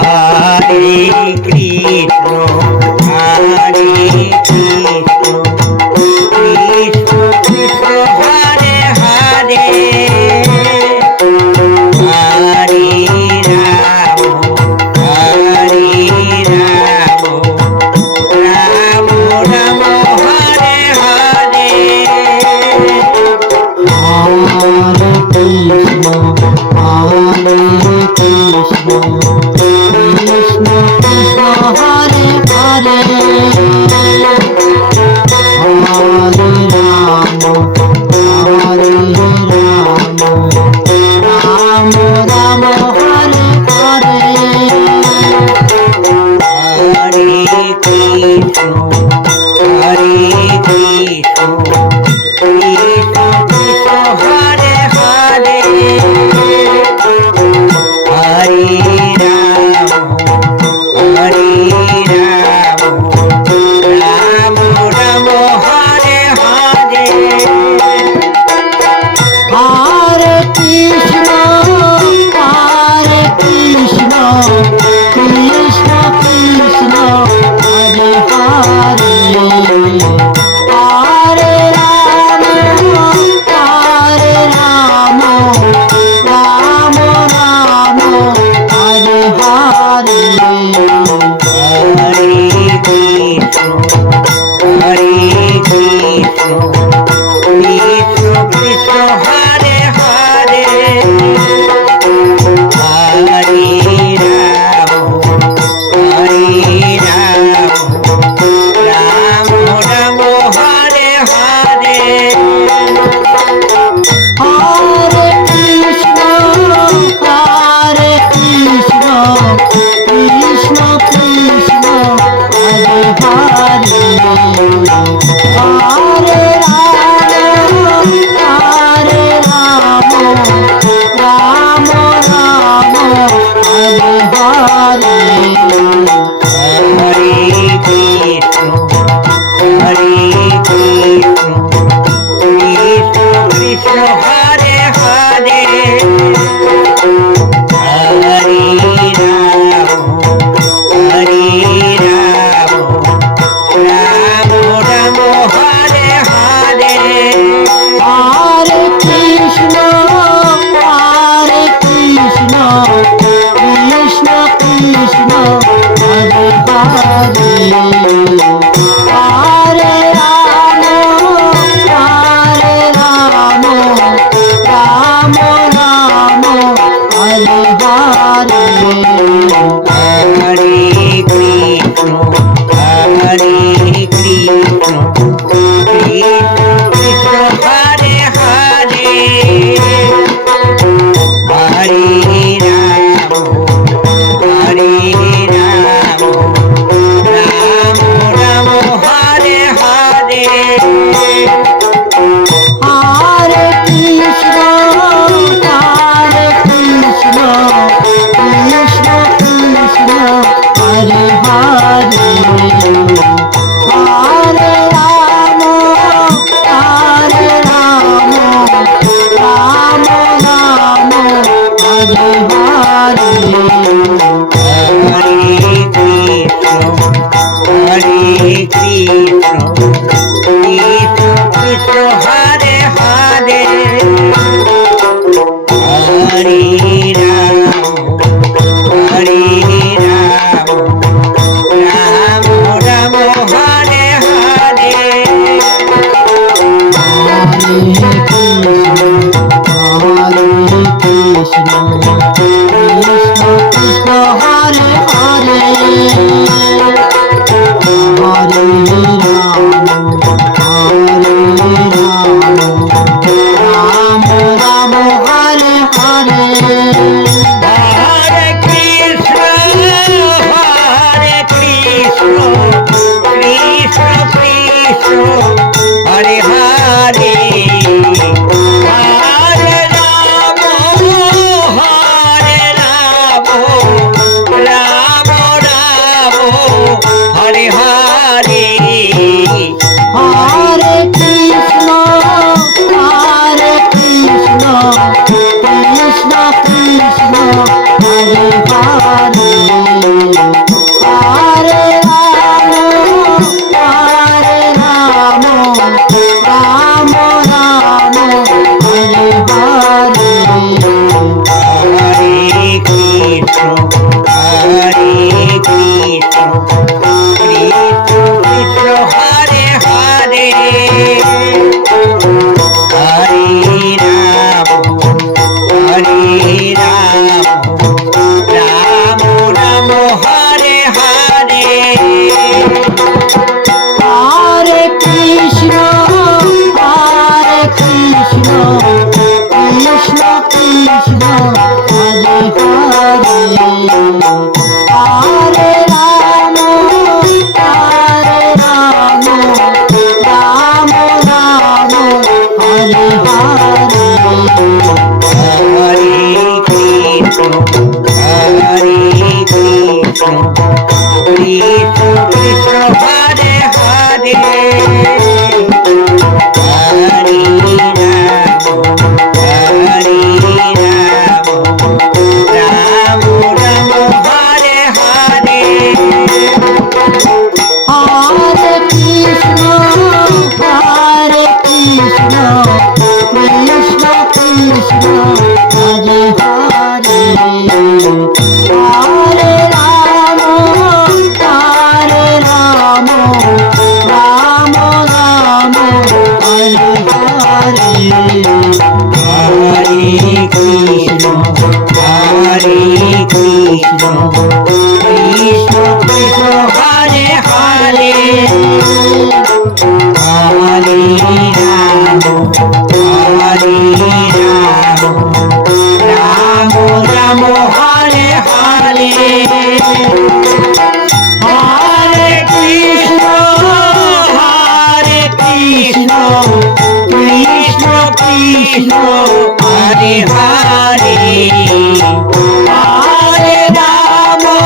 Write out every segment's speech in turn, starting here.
Hare Krishna Hare Krishna Krishna Krishna Hare Hare Hare Ram Hare Ram Ram Ram Hare Hare Hare Krishna, Hare Krishna, Krishna Krishna Hare Hare, Hare Rama, Hare Rama, Rama Rama Hare Hare. Hare Krishna Hare Krishna Krishna Krishna Hare Hare Hare Ram Hare Ram Ram Ram Hare Hare Hare Krishna, Hare Krishna, Krishna Krishna, Hare Hare, Hare Rama, Hare Rama, Rama Rama, Hare Hare. Hare Krishna Hare Krishna Krishna Krishna Hare Hare Hare Ram Hare Rama, Hare Rama, Rama Rama, Hare Hare. Hare Krishna, Hare Krishna, Krishna Krishna, Hare Hare, Hare Rama, Hare Rama, Rama Rama, Hare Hare. Hare Krishna, Hare Krishna, Krishna Krishna, Hare Hare, Hare Rama, Hare Rama, Rama Rama, Hare Hare. Hare Krishna, Hare Krishna, Krishna Krishna, Hare Hare, Hare Rama, Hare Rama, Rama Rama, Hare Hare. Hare Krishna, Hare Krishna, Krishna Krishna, Hare Hare, Hare Rama,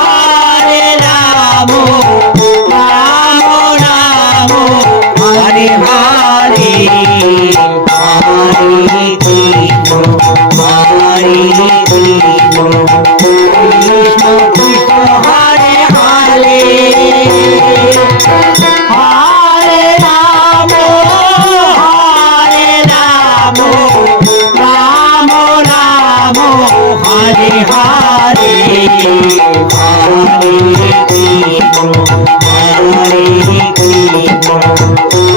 Hare Rama, Rama Rama, Hare Hare, Hare Krishna, Hare Krishna, Krishna Krishna, Hare Hare, Hare Rama, Hare Rama, Rama Rama, Hare Hare, Hare Krishna, Hare Krishna,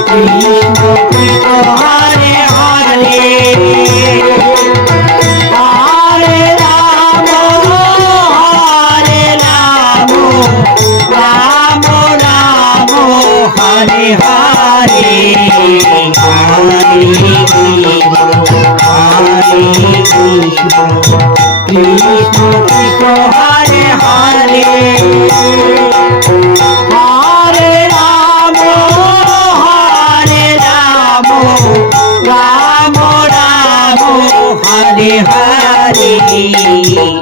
Krishna Krishna, Hare Hare, Hare Rama, Hare Rama, Rama Rama, Hare Hare, Hare Krishna, Hare Krishna, Krishna Krishna, Hare Hare, Hare Rama, Hare Rama, Rama Rama, Hare Hare.